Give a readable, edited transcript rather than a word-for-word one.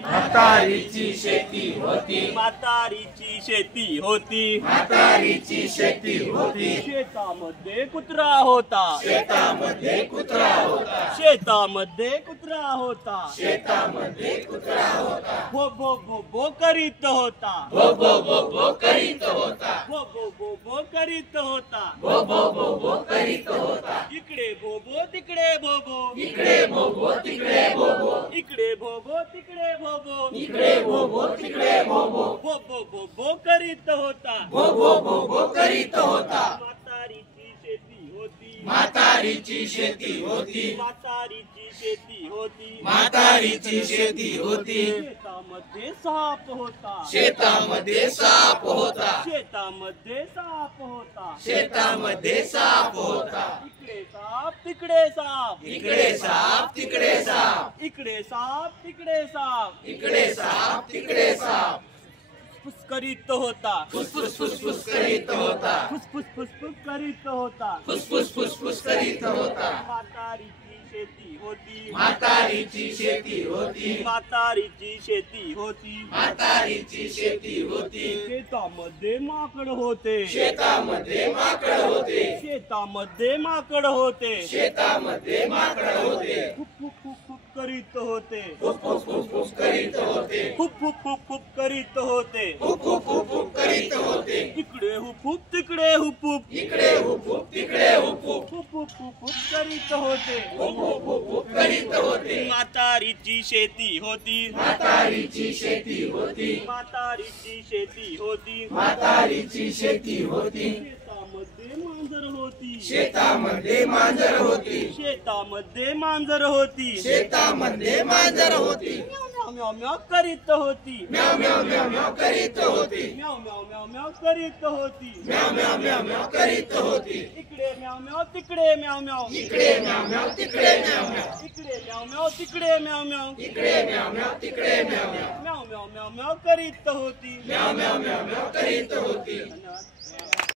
म्हातारीची शेती होती, म्हातारीची शेती होती, म्हातारीची शेती होती. शेतामध्ये कुत्रा होता, शेतामध्ये कुत्रा होता, शेतामध्ये कुत्रा होता, शेतामध्ये कुत्रा होता. भो भो भो भो करीत होता, भो भो भो भो करीत होता, भो भो भो भो करीत होता, भो भो भो भो करीत होता. इकडे भोबो तिकडे भोबो, इकडे भोबो तिकडे भोबो, इकडे भोबो तिकडे भोबो, इकडे भोबो तिकडे भोबो, भो भो भो भो करीत होता, भो भो भो भो करीत होता. म्हातारीची शेती होती, म्हातारीची शेती होती, म्हातारीची शेती होती, म्हातारीची शेती होती. शेतामध्ये साप होता, शेतामध्ये साप होता, शेतामध्ये साप होता, शेतामध्ये साप होता. इकडे साप तिकडे साप, इकडे साप तिकडे साप, इकडे साप तिकडे साप, इकडे साप तिकडे साप. फुस करीत होता, फुसफुस फुसफुस करीत होता, फुसफुस फुसफुस करीत होता, फुसफुस फुसफुस करीत होता. म्हातारीची शेती होती, म्हातारीची शेती होती, म्हातारीची शेती होती, म्हातारीची शेती होती. शेतामध्ये माकड होते, शेतामध्ये माकड होते, शेतामध्ये माकड होते, शेतामध्ये माकड होते. फुक फुक फुक फुक करीत होते, फुफ फुफ फुफ फुफ करीत होते, फुक फुक फुक फुक करीत होते, फुफ फुफ फुफ फुफ करीत होते. इकडे हुपूप तिकडे हुपूप, इकडे हुपूप तिकडे हुपूप, फुक फुक फुक फुक करीत होते. फुफ फुफ फुफ फुफ करीत होते. म्हातारीची शेती होती, म्हातारीची शेती होती, म्हातारीची शेती होती, म्हातारीची शेती होती. शेतामध्ये मांजर होती, शेतामध्ये मांजर होती, शेतामध्ये मांजर होती, शेतामध्ये मांजर होती. म्याव म्याव म्याव करीत होती, म्याव म्याव म्याव म्याव करीत होती, म्याव म्याव म्याव म्याव करीत होती. म्याव म्याव म्याव म्याव करीत होती. इकडे म्याव म्याव तिकडे म्याव म्याव, इकडे म्याव म्याव तिकडे म्याव म्याव, इकडे म्याव म्याव तिकडे म्याव म्याव, इकडे म्याव म्याव तिकडे म्याव म्याव, म्याव म्याव म्याव म्याव करीत होती. म्याव म्याव म्याव म्याव करीत होती.